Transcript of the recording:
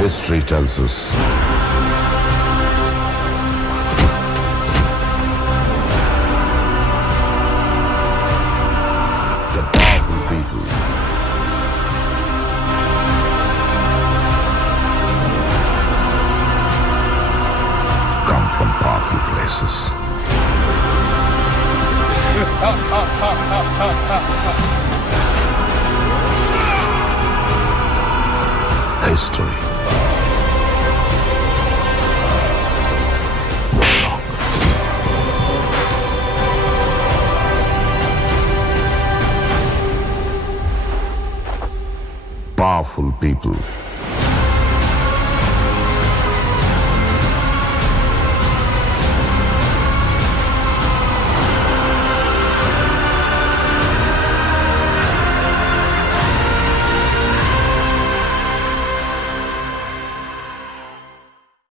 History tells us the powerful people come from powerful places. History was wrong. Powerful people